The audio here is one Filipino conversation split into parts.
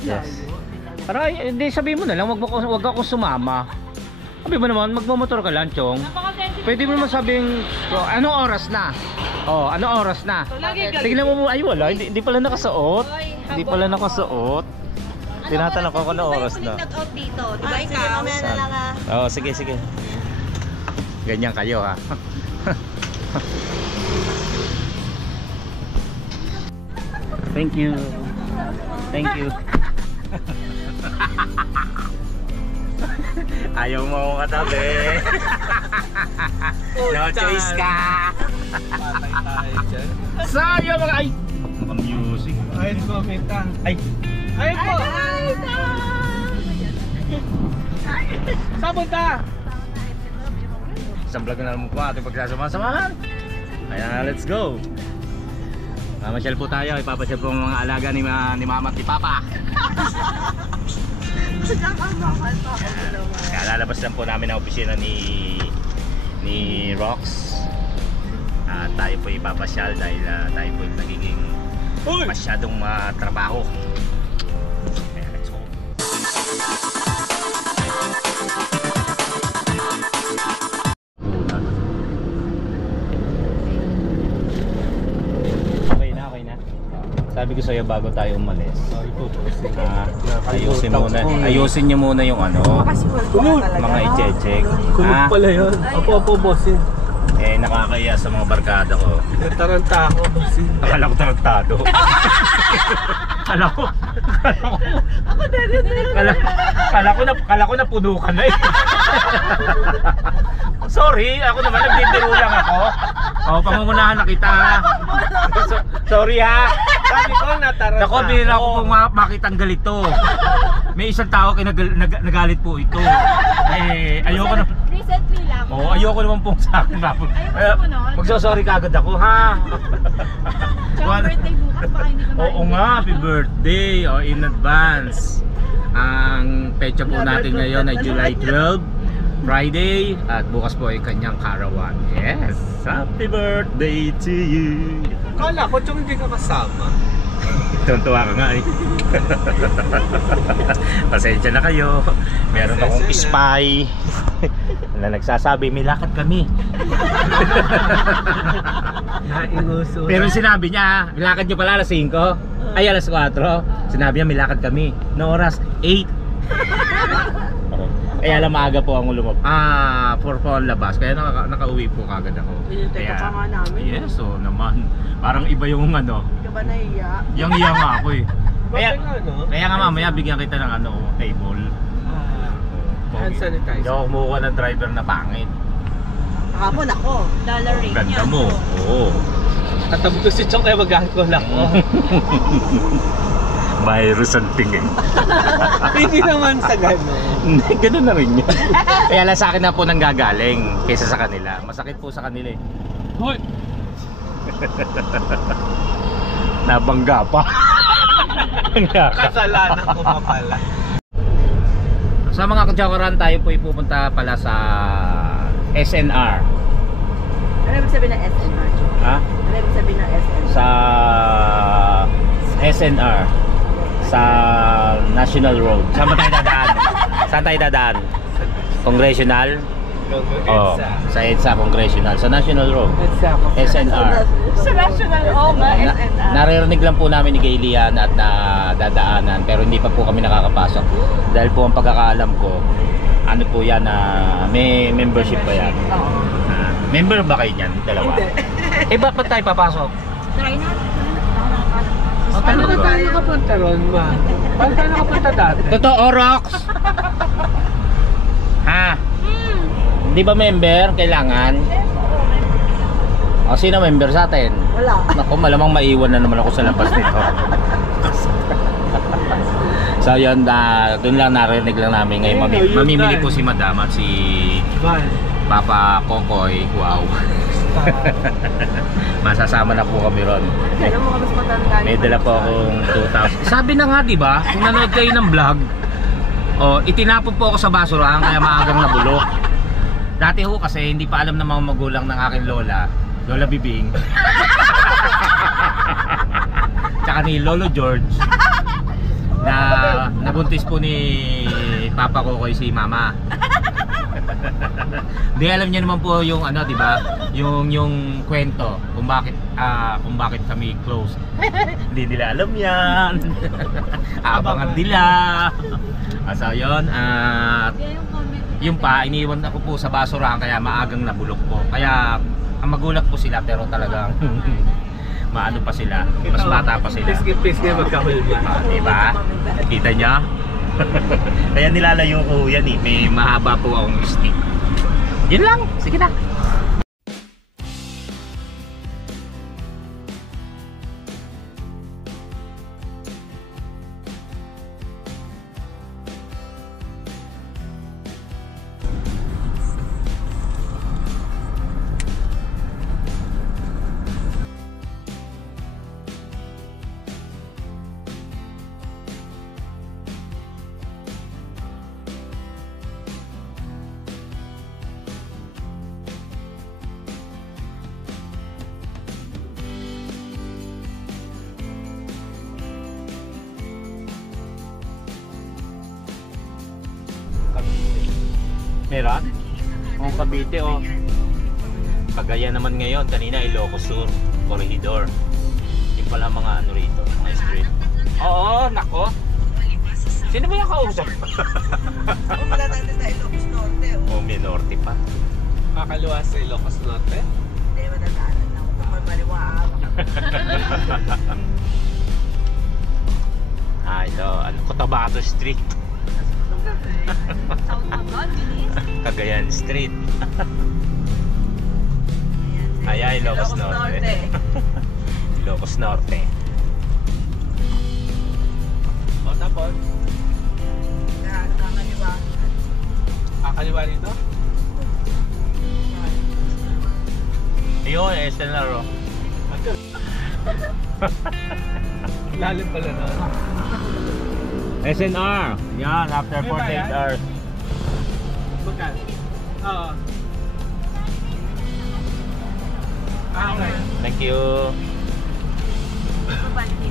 Yes. Para hindi sabihin mo na lang, wag ako sumama. Sabi mo naman, magmamotor ka lang, Chong. Pwede mo naman sabing, anong oras na? Oh, anong oras na? Tignan mo, ay wala, hindi pala nakasuot. Hindi pala nakasuot. Tinatanong ko kung anong oras na. Nag-out dito, di ba ikaw? Oo, sige. Ganyan kayo ha. Thank you. Ayaw mo katabi. No choice ka. Patay tayo dyan. Sayang mga ay. Mga music. Ayun po, kita. Ay. Ayun po. Saan punta? Isang vlog na naman po ating pagsasama-samahan. Kaya let's go. Mamasyal po tayo. Ipapasyal po ang mga alaga ni mama at ni papa. Kaya lalabas lang po namin ang opisina ni Rox. Tayo po ipapasyal dahil tayo po nagiging masyadong trabaho. Kaya let's go. Okay na. Sabi ko sa'yo bago tayo umalis. Ayusin niyo muna yung mga i-check. Kulog pala yun. Apo, bossing. Nakakaya sa mga barkada ko. Nataranta ako, bossing. Akala ko tarantado. Kala ko na puno ka na eh. Sorry, ako naman nagbibiro lang ako. Pangungunahan na kita. Sorry ha. Sabi ko, nataranta. Nako, bihira ako pong makitang galito. May isang tao nagalit po ito. Ayoko na. Recently lang. Ayoko naman pong sa akin. Magsasorry kagad ako ha. Tsaka birthday bukas, baka hindi naman. Oo nga, happy birthday in advance. Ang pecha po natin ngayon ay July 12, Friday, at bukas po ay kanyang karawan. Yes, happy birthday to you. Kala ko, tsaka hindi ka kasama. Tuntua ka nga eh. Pasensya na kayo. Meron akong spy na nagsasabi may lakad kami. Pero sinabi niya, may lakad nyo pala alas 5. Ay alas 4. Sinabi niya may lakad kami. No oras, 8. Kaya alam maaga po ang lumab. For po ang labas. Kaya nakauwi po kagad ako. Pinintay ka pa nga namin. Yes, so naman. Parang iba yung ano. Hindi ka ba nahiya? Yung iya nga ako eh. Kaya nga mamaya bigyan kita ng table. Hand sanitizer. Hindi ako kumuha ng driver na pangit. Kahapon ako. Dollar rate niya. Ganda mo. Oo. Tatabog ko si Chong kaya mag-alcohol ako. Virus ang tingin. Hindi naman sa gano'n. Ganun na rin yun. Kaya lang sa akin na po nang gagaling kaysa sa kanila. Masakit po sa kanila eh. Hoy! Nabangga pa. Kasalanan ko pa pala. Sa mga kadyakaran tayo po ipupunta pala sa SNR. Ano ibig sabihin ng SNR? Ha? Ano ibig sabihin ng SNR? Sa SNR. Sa National Road. Saan ba tayo dadaan? Saan tayo dadaan? Congressional? Sa EDSA Congressional. Sa National Road. SNR. Sa National SNR. Naririnig lang po namin ni Gaylian at nadadaanan pero hindi pa po kami nakakapasok. Dahil po ang pagkakaalam ko, ano po yan may membership pa yan. Member ba kayo niyan? Dalawa? Hindi. Ba't tayo papasok? Try na. Paano ka tayo nakapunta ron, ma? Paano tayo nakapunta dati? Totoo, Rox! Ha? Hindi ba member? Kailangan? O sino member sa atin? Wala. Naku, malamang maiwan na naman ako sa labas nito. So yun, doon lang narinig lang namin ngayon. Mamimili po si Madam at si Papa Kokoy. Wow. Masasama na po kami ron. May dala po akong 2,000. Sabi na nga, di ba? Kung nanood kayo ng vlog, itinapon po ako sa basurahan kaya maagang nabulok. Dati ho kasi hindi pa alam ng mga magulang ng aking Lola Bibing. Tsaka ni Lolo George na nabuntis po ni Papa Kokoy si Mama. Di alam niyo naman po yung ano, di ba? Yung kwento kung bakit kami close. Hindi nila alam 'yan. Abangan nila. So yun, at yung pa iniwan ako po sa basurahan kaya maagang nabulok po. Kaya magulat po sila pero talagang maano pa sila, mas bata pa sila. Piski magkahulman. Diba? Kita niya? Kaya nilalayo ko yan eh. May mahaba po akong stick. Yun lang. Sige na. Meron? Ang Cavite oh. Cagayan naman ngayon, kanina Ilocos Sur, Corregidor. Yung pala mga ano rito, mga street. Oo, nako. Sino ba yung kausap? Wala natin sa Ilocos Norte. Oh, may norte pa. Kakaliwa sa Ilocos Norte. Hindi, madadaanan lang. Kung may maliwaan. Ito, ano, Cotabato Street. South Magal, bilis. Cagayan Street. Ayan, Ilocos Norte. Ilocos Norte. O tapos, Kakaliwa. kakaliwa rito. Ayun, SNR oh. Lalim pala na. SNR. Yan, after May bayad? 48 hours. Magkano? Oo. Okay. Thank you.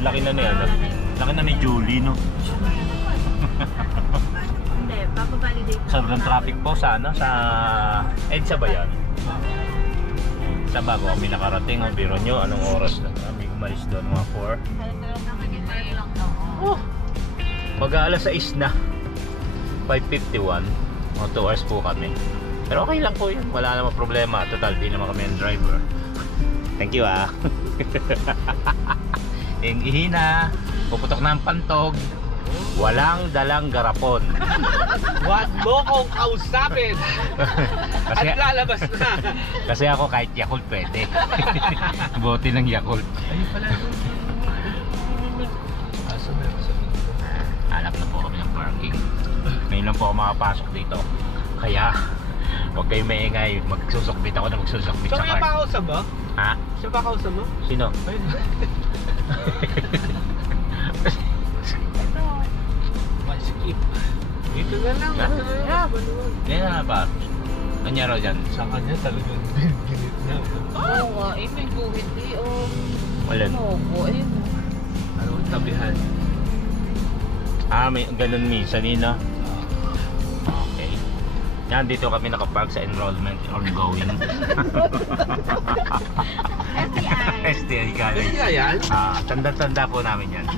Laki na yan. Laki na ni Julie, no? Hindi, papavalidate. Sobrang traffic po sa ano, sa EDSA ba yan? Sa bago kami nakarating, ang biro nyo, anong oras na kami umalis doon, mga 4. Oh, mag-aalas 6 na, 5:51, mga 2 hours po kami. Pero okay lang po yun, wala namang problema, total di naman kami ang driver. Thank you ah. Yung ihina, puputok na ang pantog, walang dalang garapon. Huwag mo kong kausapin! At Kasi, lalabas na! kasi ako kahit Yakult pwede. Bote ng Yakult. Ayun pala. Aso na sa Hanap na po kami ng parking. Ngayon lang po ako makapasok dito. Kaya, huwag kayo maingay. Magsusukbit ako na magsusukbit So sa kaya car. ba kausap mo? Ha? Siya ba kausap mo? Sino? Ayun. Masikip. Dito na lang. Yeah. Yan na ba? Kanya raw dyan. Sa kanya talagang ginit na. Oo nga, may guhit eh. Walan. Ayun. Ano, tabihan. May ganun minsan Nina. Okay. Yan, dito kami nakapark sa enrollment ongoing. STI galing. Kasi nga yan? Tanda-tanda po namin yan.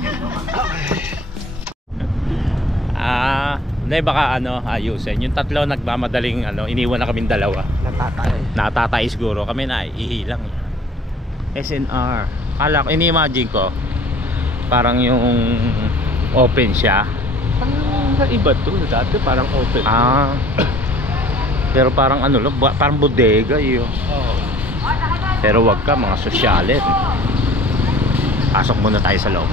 Hindi baka ayusin. Yung tatlo nagmamadaling iniwan na kaming dalawa. Natatay. Natatay siguro kami na ihilang. SNR. Kala ko, ini-imagine ko parang yung open siya. Parang iba to. Dati parang open. Pero parang lang, parang bodega yun. Oo. Pero wag ka, mga sosyalit. Pasok muna tayo sa loob.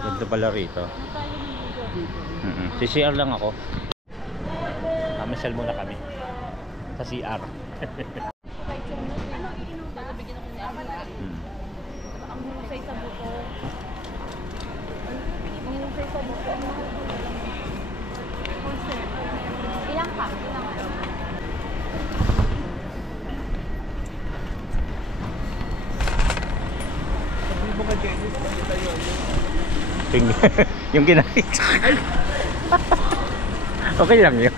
Ganda pala rito. CCR lang ako. Masal muna kami sa CR. Ang husay sa buko. Ang husay sa buko. Sabi mo ka, Janice, nakita yun. Yung ginamit. Okay lang yun.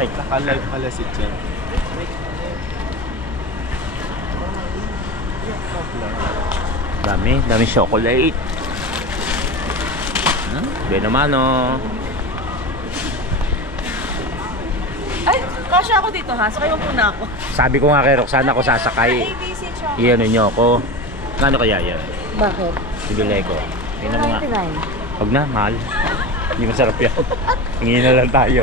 Ay, Naka-live pala si Jen. dami chocolate. Hindi naman oh. Ay, kasya ako dito ha. Sakay mo muna ako. Sabi ko nga kay Roxanne ako sasakay. ABC chocolate. Iyan nyo ako. Kano kaya yan? Bakit? Bibili ko. Tingnan mo nga. 99. Huwag na, mahal. Hindi masarap yan. Hingin na lang tayo.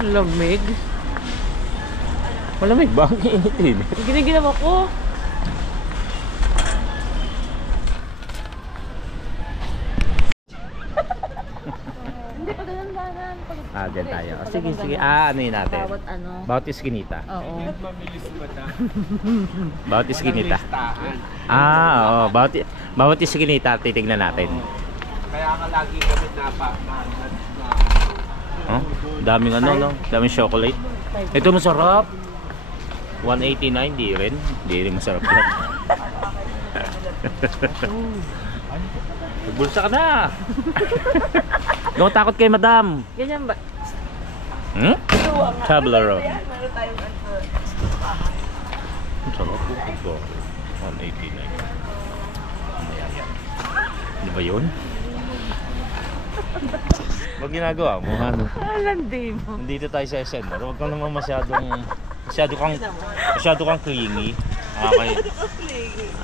Lamig. Malamig ba? Ang init. Ginaginawa ko. Hindi pa ganun ganun. Dyan tayo. Sige. Ano yun natin? Bawat ano. Bawat iskinita. Oo. Mamilis ba na? Bawat iskinita. Listahan. Oo. Bawat iskinita titignan natin. Kaya nga lagi kami Oh, daming ano, no? Daming chocolate. Ito masarap. 189, di rin. Di rin masarap yan. Nagbulsa ka na. Huwag takot kay madam. Ganyan ba? Toblerone. Meron tayong ano. Ang sarap po ito. 189. Mamaya yan. Ano ba yun? Huwag ginagawa mo, ano? Alandi mo. Nandito tayo sa SN. Huwag kang naman masyado kang clingy. Okay.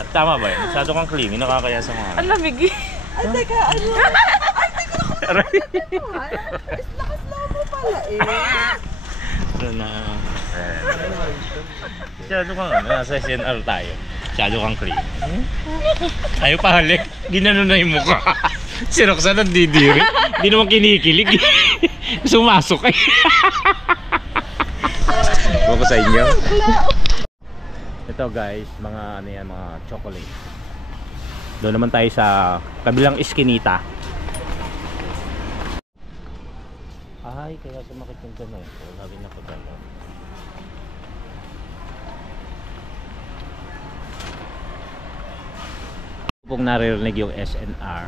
At tama ba yun? Masyado kang clingy, nakakaya sa mga. Ang lamig eh. Ay, teka, ano? Lakas na mo pala eh. Ano na? Masyado kang ano, nasa SNR tayo. Masyado kang clingy. Ayaw pa halik. Ginano na yung mukha. Si Roxanne nandidiri. Hindi naman kinikilig. Sumasok eh. Huwag ko sa inyo. Ito guys, mga ano yan, mga chocolate. Doon naman tayo sa kabilang iskinita. Ay, kaya sumakit yung gano'n. Lagi na pa gano'n. Kung naririnig yung SNR,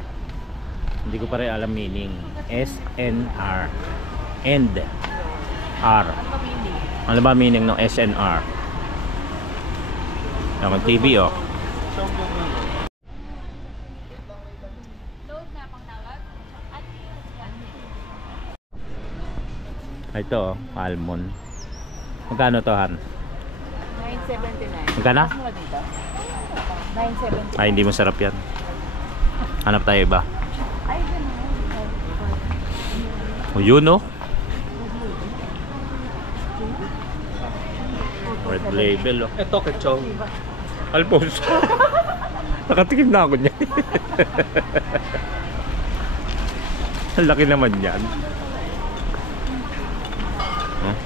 hindi ko pa rin alam meaning. SNR and R. Ano ba meaning ng SNR? Naman TV oh. Ito oh, almond. Magkano to, Han? 979. Magkano? Mas mura dito. 979. Ay, hindi masarap yan. Hanap tayo iba. Ay, ganun. O yun oh. Red label oh. Ito, Kachong. Alfonso. Nakatikim na ako niyan. Ang laki naman yan. Huh?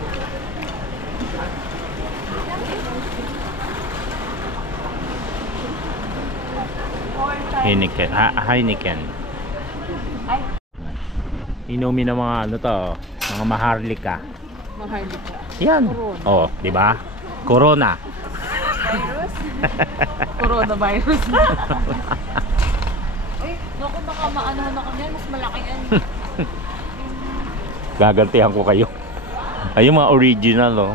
Heineken. Inumin ng mga ano to, mga maharlika. Maharlika. Yan. Oh, di ba? Corona. Coronavirus. Ay, naku, baka maano na kami. Mas malaki yan. Gagantihan ko kayo. Ay, yung mga original oh.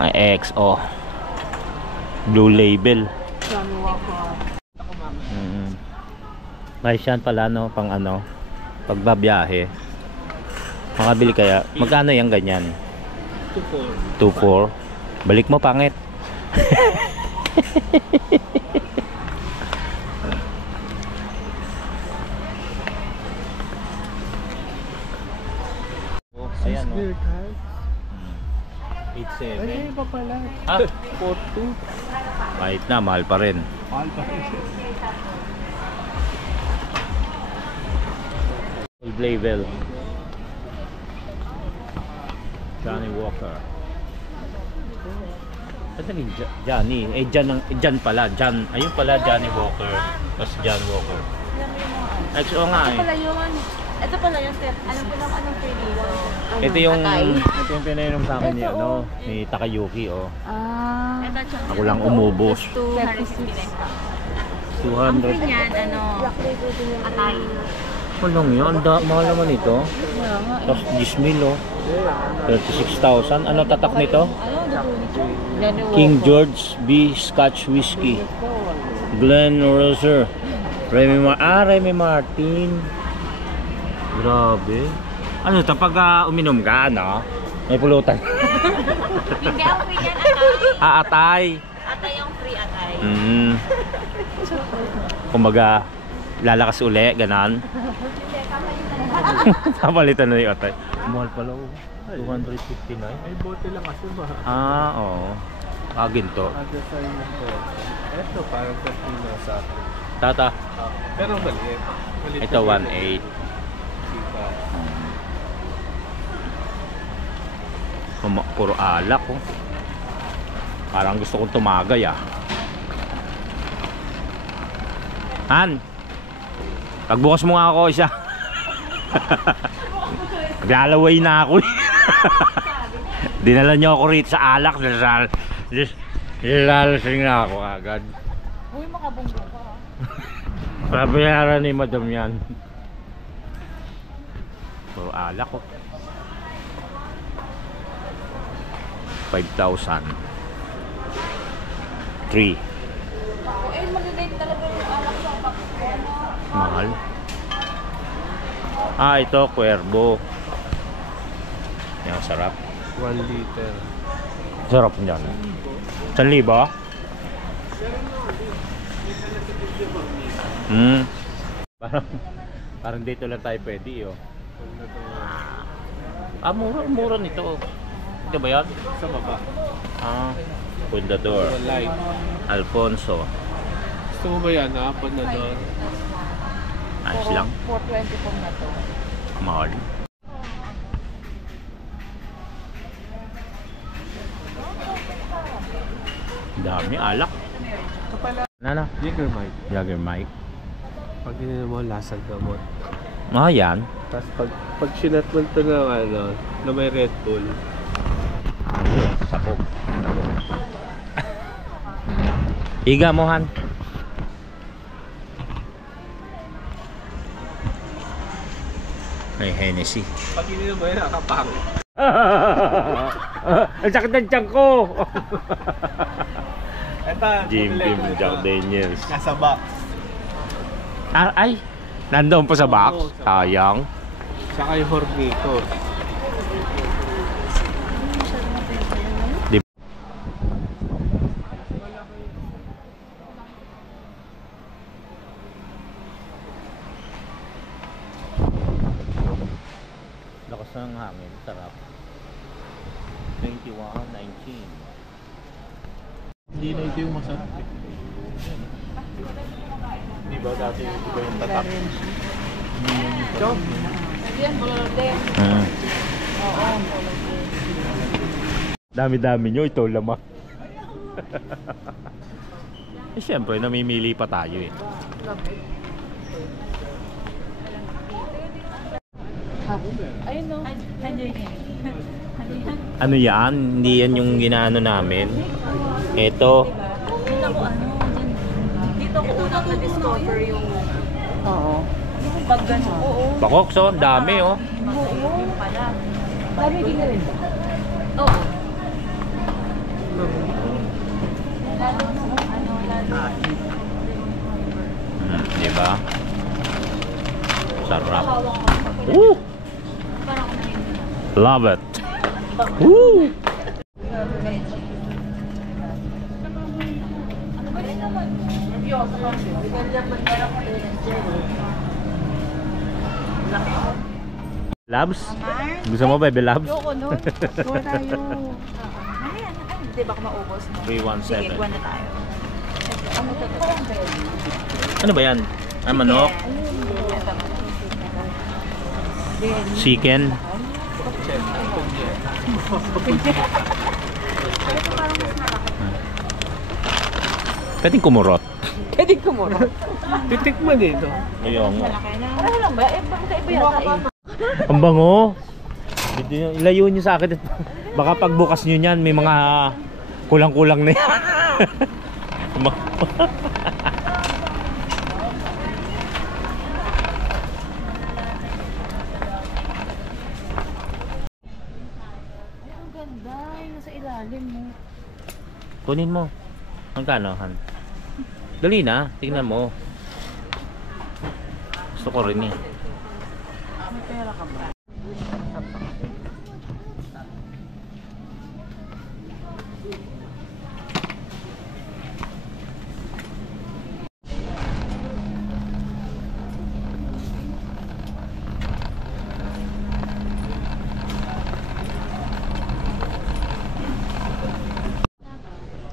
Mga XO. Blue label. Johnny Walker. Ay, siyan pala no, pang ano, pagbabiyahe. Makabili kaya, magkano yung ganyan? 2.4. Balik mo, pangit. Oh, ayan oh. 8.7. Ay, iba pala. Ah, 4.2. kahit na, mahal pa rin. Mahal pa rin. Old label. Johnny Walker. Ba't naging Johnny? Eh, John pala. John, ayun pala Johnny Walker. Tapos John Walker. Alam mo yung mga ano? XO nga Ito eh. pala yun. Ito pala yun, sir. Alam ko lang anong flavor. Ito yung Atay. ito yung pinainom sa akin ni Ito, ano, oh. ni Takayuki oh. Ito, tsaka. Ako lang umubos. 259. 200. Yan, ano, atay. Walang yun, mahal naman ito. Tapos 10,000 oh. 36,000. Ano tatak nito? King George B. Scotch Whiskey. Glen Roser. Remy Martin. Grabe. Ano ito, pag uminom ka, ano? May pulutan. Hindi ang free yan, atay. Atay. Atay yung free atay. Kumbaga, lalakas uli, ganan. Kapalitan na yung atay. Mahal pala oh. 259. May bote lang kasi ba? Oo. Ginto. Ada sa inyo po. Ito parang Casino sa akin. Tata, Pero maliit. ito 1.8. Puro alak oh. Parang gusto kong tumagay ah. Han, pagbukas mo nga ako isa. Naglalaway na ako eh. Dinala niyo ako rito sa alak. Nilalasing na ako agad. Uy, makabungbong ka. Pabayaran ni madam yan. Puro alak ko. 5,000. 3. Eh, magagayt talaga yung alak sa Mahal. Ito, Cuervo. Yan, sarap. 1 liter. Sarap niyan. 1,000? Parang dito lang tayo pwede oh. Mura nito. Ito ba yan? Sa baba. Fundador. Light. Alfonso. Gusto mo ba yan ha? Panador. Ayos lang. 420 po na to. Mahal. Dami alak. Nana? Jägermeister. Jagger Mike. Pag ininom mo, lasang gamot. Yan. Tapos pag sinat mo ito ng ano, na may Red Bull. Sakop. Iga mo, Han. May Hennessy. Pag ininom mo yun, nakapang. Ang sakit ng tiyan ko. Ito, Jim Jack Daniels. Nasa box. Ay, nandoon pa sa box. Oo, sa box. Sayang. Saka yung Hornitos. Lakas ng hangin. Sarap. 21, 19. Hindi na ito yung masarap. Di ba dati iba yung tatak? Chop. Yan, bulol din. Oo, bulol din. Dami-dami nyo, ito lamang. Eh syempre, namimili pa tayo eh. Ayun no. Ano yan? Hindi yan yung ginaano namin. Ito. Dito ko ano, dito ko unang na-discover yung pag gano'n. Oo. Bakokso, ang dami oh. Yung pala. Dami ginarin ba? Oo. Diba? Sarap. Woo! Love it. Woo! Labs? Gusto mo baby labs? Yoko no. Gawa tayo. Ayan, di ba maubos mo? 317. Sige, gawa na tayo. Ano to? Ano ba yan? Manok? Chicken? Pwedeng kumurot. Pwede kumuro. Titikman dito. Ayun nga. Pareho lang ba? Eh, bakit iba yata eh? Ang bango. Ilayo nyo sa akin. Baka pagbukas nyo yan, may mga kulang-kulang na yan. Ang ganda. Yung nasa ilalim mo. Kunin mo. Magkano, Han? Dali na, tingnan mo. Gusto ko rin eh. May pera ka ba?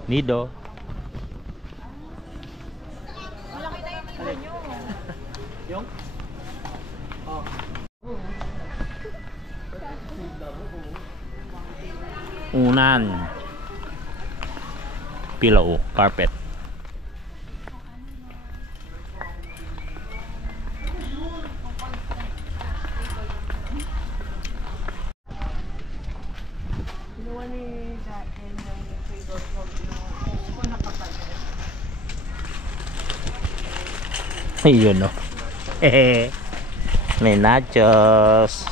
Nido. Yung? Unan. Pillow, carpet. Ginawa ni Jacken yung favorite vlog ko nakapagod. Ayun no. May nachos.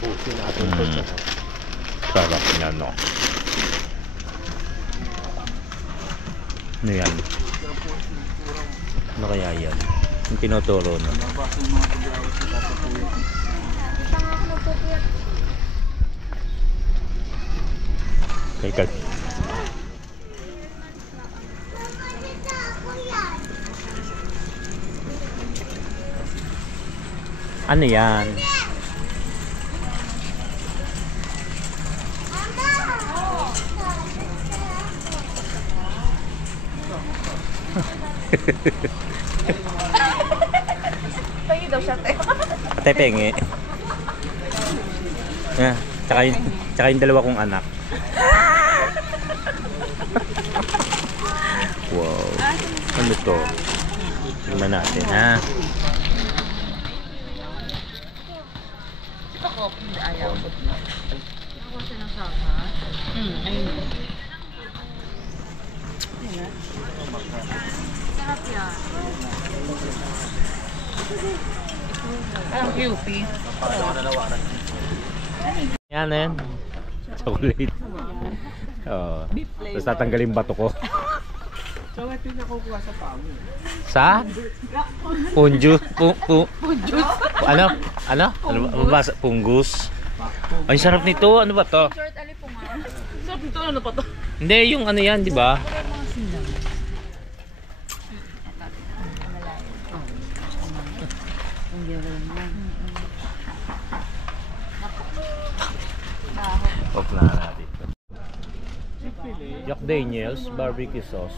Pusin natin ito. Sarap niya no. Ano yan? Ano kaya yan? Yung tinuturo no. Teka. Ano yan? Tayo daw siya tayo. Tepenge. Yeah, tsaka yung dalawa kong anak. Wow. Ano to? Tingnan natin ha. Ako, ayaw ko. Ako sinasama. Ayun. Sarap yan. Ang QP. Yan na yan. Chocolate. Oh. Tapos tatanggalin bato ko. So, ito yung nakukuha sa pamo. Sa? Punjus. Ano? Ano? Ano ba? Punggus. Ay, sarap nito. Ano ba to? Short alipungan. Sarap nito. Ano pa to? Hindi, yung ano yan, di ba? Off na natin. Jack Daniels barbecue sauce.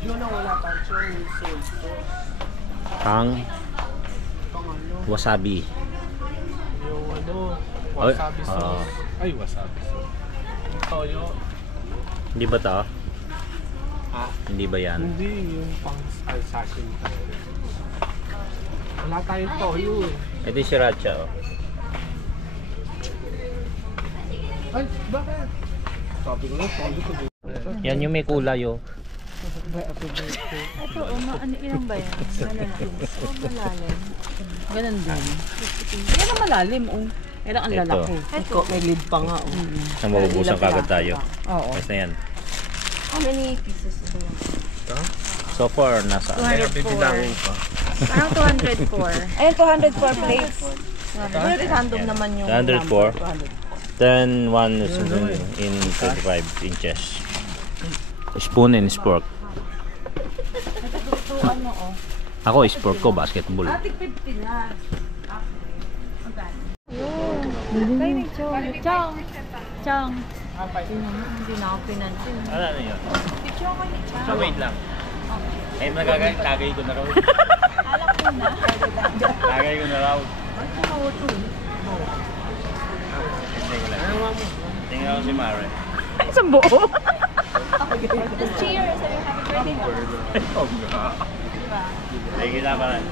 Yun ang wala pa yung soy sauce. Tang Pang ano, wasabi. yung ano, Ay, wasabi sauce. Ay, wasabi sauce. Yung toyo. Hindi ba to? Ah, Hindi ba yan? hindi yung pang sashimi tayo. Wala tayong toyo eh. Ito yung sriracha. Oh. Ay, bakit? Sabi ko lang, toyo ko din. Yan yung may kulay oh. Ito, ano ilang ba yan? Malalim. Oh, malalim. Ganun din. Yan ang malalim, oh. Yan ang Ito. lalaki. May lid pa nga, oh. Nang mabubusan kagad tayo. Oo. Basta yan. How many pieces ito yan? So far, nasa Kaya bibilangin pa. Parang 204. Ayun, 204 plates. Pero random naman yung 204. number. 10, 1 is in 25 inches. Spoon and spork. Ano, oh. Ako, spork ko, basketball. Ating 50 na. Kaya ni Chong. Chong. Chong. Hindi na ako pinansin. Ano yun? Chong ko ni Chong. So wait lang. Ay, magagay, tagay ko na raw. Alam ko na. Tagay ko na raw. Ano ko ito? Tingnan ko lang. Tingnan ko si Mare. Isang buo. Just cheers. Sabi mo, happy birthday mo. Diba? Nakikita pa rin.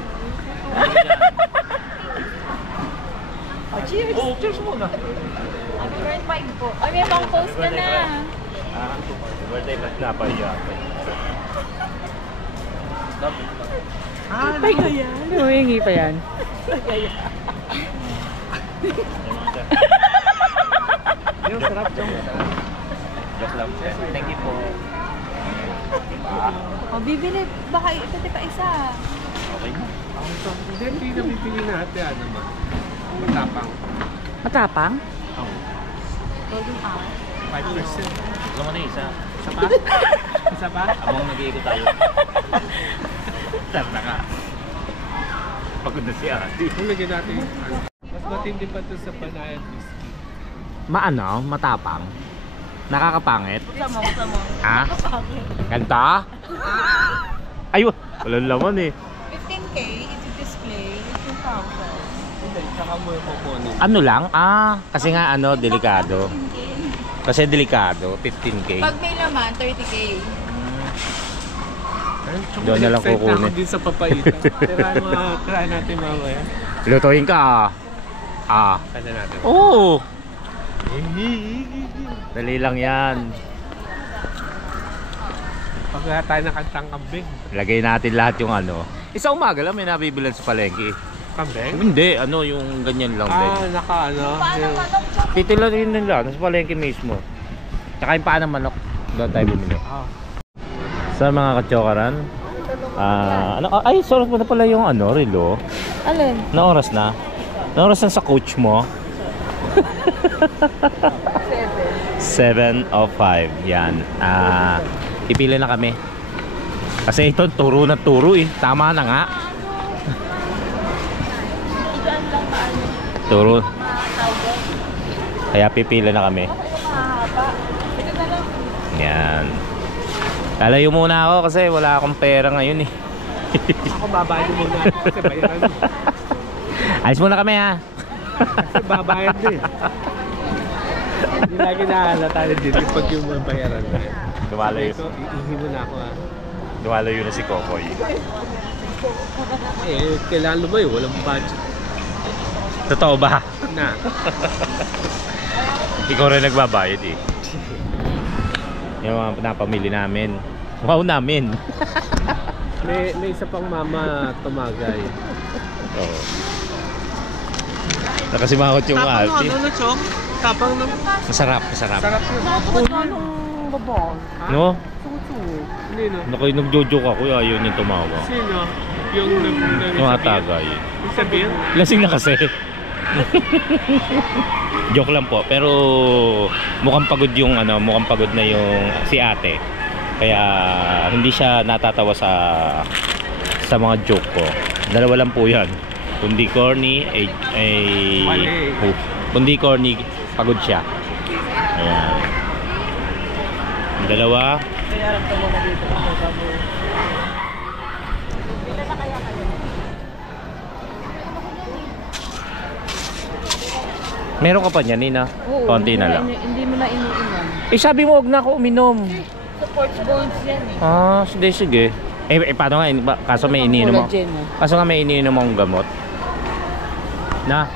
Cheers! Oh, cheers muna. Happy birthday po. Ay, may pang post ka na. Birthday ba't napahiya? Pa yan. Humingi pa yan. Yung sarap yung Joke lang. Thank you po. O, bibili. Baka ito pa isa. Okay na. Hindi na bibili natin. Ano ba? Matapang. Matapang? Golden hour. 5%. Gusto mo na isa. Isa pa? Isa pa? Abang nag-iikot tayo. Tarta ka. Pagod na siya. Kung lagyan natin yung ano. Mas matindi pa ito sa Panayan whiskey. Maano? Matapang? Nakakapangit? Buksan mo. Ha? Ganda? Ayun! Walang laman eh. 15K, it's display. 15,000. Hindi, saka mo yung kukunin. Ano lang? Kasi nga ano, delikado. Kasi delikado, 15K. Pag may laman, 30K. Doon na lang Excited kukunin. ako din sa papaitan. Try natin mamaya. Lutuin ka Kaya natin. Oo! Dali lang yan. Pagka tayo ng kantang kambing. Lagay natin lahat yung ano. Isa umaga lang may nabibilan sa palengke. Kambing? Hindi, ano yung ganyan lang din. Naka ano. Paano manok? Titilarin nila sa palengke mismo. Tsaka yung paa ng manok. Doon tayo bumili. Sa mga katsokaran. Ay, sorry pa na pala yung ano, relo. Alin? Na oras na? Na oras na sa coach mo? 7:05. Yan. Ipili na kami. Kasi ito, turo na turo eh. Tama na nga. Igaan lang paano. Turo. Matawag. Kaya pipili na kami. Mahaba. Ito na lang. Yan. Lalayo muna ako kasi wala akong pera ngayon eh. Ako babayad muna ako kasi bayaran mo. Alis muna kami ha. Kasi babayad din. Hindi lagi nahalata na dito pag yung bayaran na. Lumalayo. Ito, iihi mo na ako ha. Lumalayo na si Kokoy. Kailangan lumayo, walang budget. Totoo ba? Na. Ikaw rin nagbabayad eh. Yung mga napamili namin. Wow namin. May isa pang mama tumagay. Oo. Nakasimangot yung ate. Ano, Chong? Tapang ng... Masarap, masarap. Sarap yun. Anong babong? No? Hindi, no? Naku, nag-joke ako, ayaw niya tumawa. Sino? Yung Yung atagay. Yung sabihin? Lasing na kasi. Joke lang po, pero mukhang pagod yung ano, mukhang pagod na yung si ate. Kaya hindi siya natatawa sa mga joke ko. Dalawa lang po 'yan. Kundi corny kundi corny, pagod siya. Ayan. Yung dalawa. Meron ka pa niyan, Nina? Konti na lang. Hindi mo na iniinom. Sabi mo, huwag na ako uminom. Support bones yan eh. Sige, sige. Paano nga? Kaso may iniinom mo. Kaso nga may iniinom mong gamot. Na?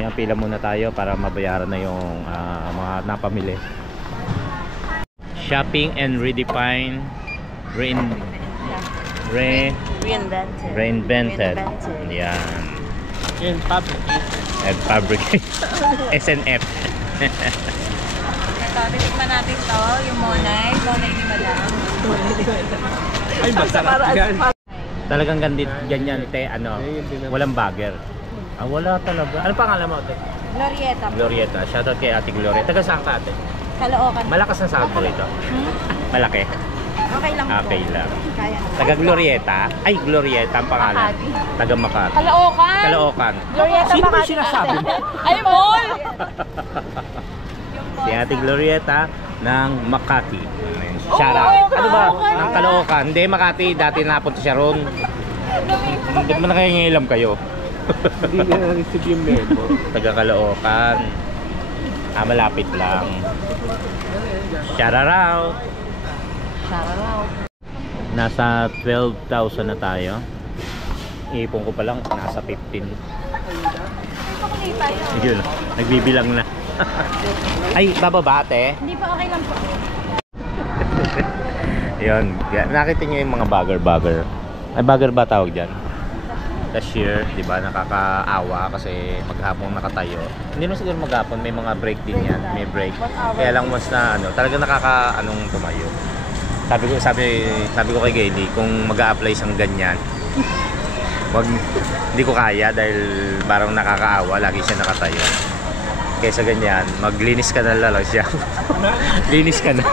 Ngayon, pila muna tayo para mabayaran na yung mga napamili. Shopping and redefine. Reinvented. Yan. In public. And fabricate. SNF. Ito, titikman natin to, yung Monay. Monay ni Madam. Ay, masarap yan. Talagang ganyan, te, ano, walang bagger. Wala talaga. Ano pangalan mo, te? Glorieta. Glorieta. Shoutout kay Ate Glorieta. Taga saan ka, ate? Kaloocan. Malakas ang sahod mo rito? Malaki? Okay lang po. Okay lang. Kaya. Taga Glorieta? Ay, Glorieta ang pangalan. Makati. Taga Makati. Kaloocan. Kaloocan. Glorieta Sino ba Makati. sinasabi mo? Ay, mall! Si Ate Glorieta ng Makati. Shout out. Ano ba? Ng Caloocan. Hindi, Makati. Dati napunta siya ron. Hindi mo nakangailam kayo. Hindi na receive yung memo. Taga Caloocan. Malapit lang. Shararaw. Sararaw. Nasa 12,000 na tayo. Ipon ko pa lang, nasa 15. Yun, nagbibilang na. Ay, bababa ate. Hindi pa, okay lang po. Yun, nakita nyo yung mga bagger. Ay, bagger ba tawag dyan? Cashier, di ba? Nakakaawa kasi maghapon nakatayo. Hindi naman siguro maghapon, may mga break din yan. May break. Kaya lang once na talaga nakaka-anong tumayo. Sabi ko kay Gailey, kung mag-a-apply siyang ganyan, hindi ko kaya dahil parang nakakaawa, lagi siya nakatayo. Kaysa ganyan, maglinis ka na lang siya. Linis ka na.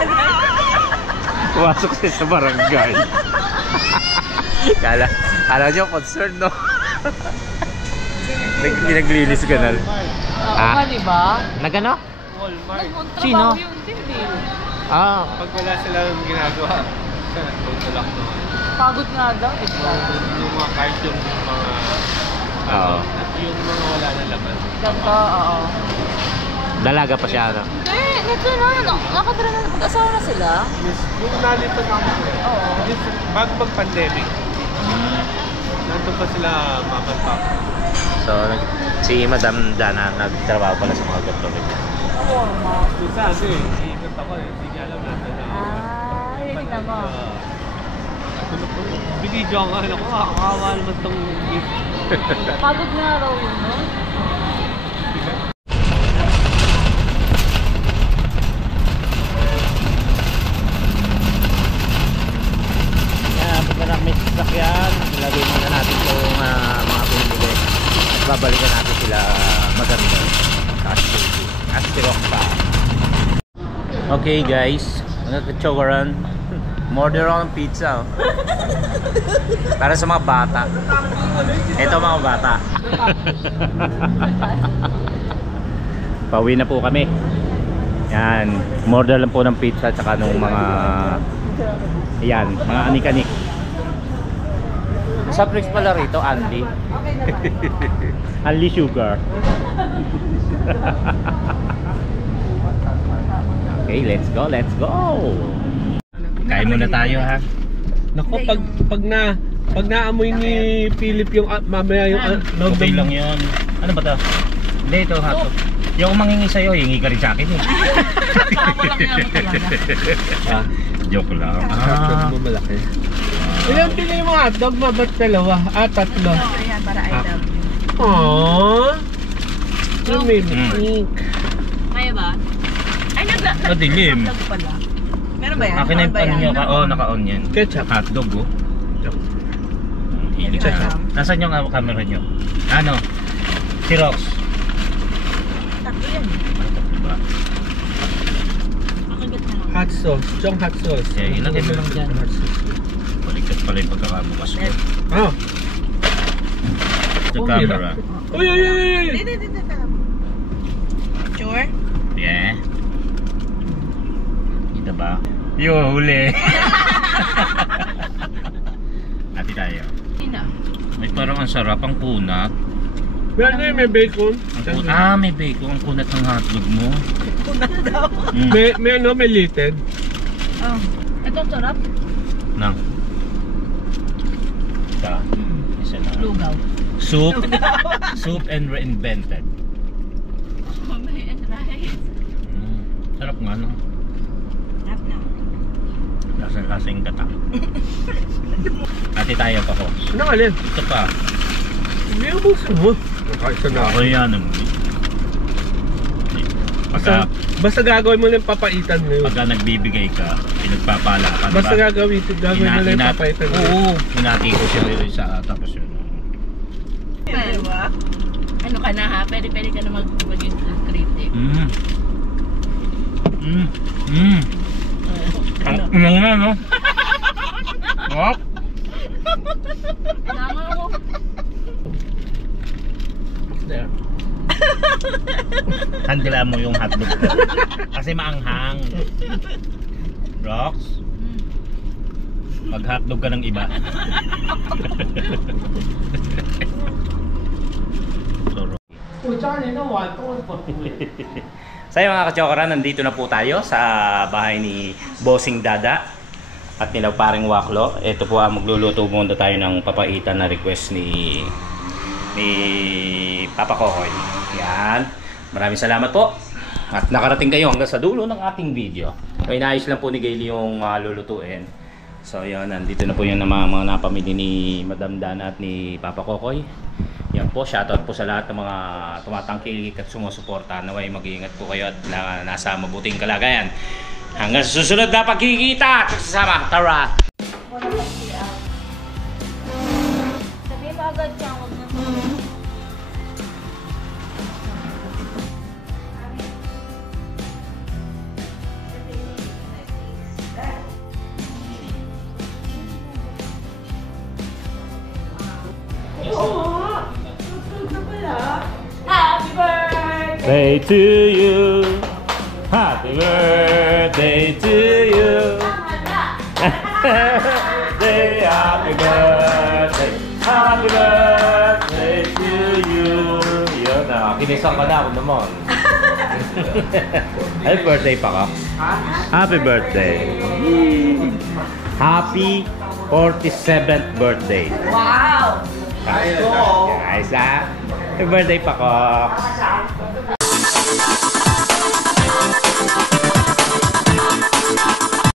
Pumasok siya sa barangay. Kala nyo concerned, no? Pinaglinis ka na. Oo nga, di ba? Nagano? Walmart. Sino? Trabaho yun din eh. Ah, Pag wala silang ginagawa, siya nagtutulak no. Pagod nga daw, di ba? Yung mga card, yung mga... Oo. Yung mga wala na laman. Ganto, oo. dalaga pa siya, no? Nito na, nakatira na, mag-asawa na sila. Yes, yung nalipat ako. Oo. Yes, bago mag-pandemic. Nandun pa sila mama and papa. So, si Madam Dana nagtrabaho pala sa mga ganito. Oo, ma. Doon sa ano eh, iikot ako eh. Hindi niya alam natin na. Ay, tignan mo. Binidyo ang ano ko, kakawa naman itong Pagod nga raw yun, no? Pagka may sasakyan, ilagay muna natin yung mga pinibili. Babalikan natin sila maganda. Astirok pa. Okay guys, nag-chogaran. Order ako ng pizza. Para sa mga bata. Ito mga bata. Pauwi na po kami. Yan, order lang po ng pizza at saka nung mga yan, mga anik-anik. Sa Prix pala rito, Andy. Andy Sugar. Okay, let's go, let's go. Kain muna tayo ha. Naku, pag naamoy ni Philip yung mamaya yung loob Okay ng- lang yun. Ano ba to? Hindi, ito hotdog. Yung kung manghingi sa'yo, hingi ka rin sa akin eh. Ah, Joke lang. hotdog mo malaki. Ilan pinili mo hotdog mo? Ba't dalawa? Tatlo. Ayan, para I love you. Aww. You made me Mm. think. Kaya ba? Ay, Madilim. nag-vlog pala. Meron ba yan? Akin na yung pan nyo. Oo, naka-on yan. Ketchup. Hotdog oh. Hilig Ketchup. ka. Nasaan yung camera nyo? Ano? Si Rox. Tatlo yan. Diba? Makagat na lang. Hot sauce. Chong hot sauce. Yeah, ilagay mo lang dyan. Hot sauce. Balikat pala yung pagkakabukas ko. Ah. Sa Oh, camera. Uy, uy, uy, uy. Hindi. Sure? Yeah. Kita ba? Yo, huli. Ati tayo. Hindi. May parang ang sarap ang kunat. Meron na yun, may bacon. May bacon. Ang kunat ng hotdog mo. Kunat daw. Mm. May lited. Oh. Ito ang sarap. Nang. Ika. Isa na. Lugaw. Soup. Soup and reinvented. Mamay and rice. Sarap nga no. Sarap na. Lasang gata. Ati tayo pa ko. Anong alin? Ito pa. Hindi mo gusto mo. Isa na Ako yan naman. Basta gagawin mo lang papaitan mo yun. Pagka nagbibigay ka, pinagpapala ka, diba? Basta gagawin mo lang papaitan mo. Oo, hinati ko siya sa tapos yun. Diba? Ano ka na ha? Pwede ka na maging creative. Ang unang na, no? Hop! Tama ako. There. Handila mo yung hotdog ko. Kasi maanghang. Rox, mag hotdog ka ng iba. So yun mga kachokra, nandito na po tayo sa bahay ni Bossing Dada at nila paring Waklo. Ito po magluluto muna tayo ng papaitan na request ni Papa Kokoy. Yan. Maraming salamat po. At nakarating kayo hanggang sa dulo ng ating video. So inaayos lang po ni Gayle yung lulutuin. So yun, nandito na po yung mga napamili ni Madam Dana at ni Papa Kokoy. Yan po, shoutout po sa lahat ng mga tumatangkilik at sumusuporta. Naway mag-iingat po kayo at nasa mabuting kalagayan. Hanggang sa susunod na pagkikita at sasama. Tara! Sabihin mo agad siya, huwag na. Happy birthday! Day to you. Happy birthday to you. Happy birthday. Happy birthday to you. Yun na, kinisang ka na ako naman. Happy birthday pa ka? Happy birthday. Happy 47th birthday. Wow! Guys, happy birthday pa ko.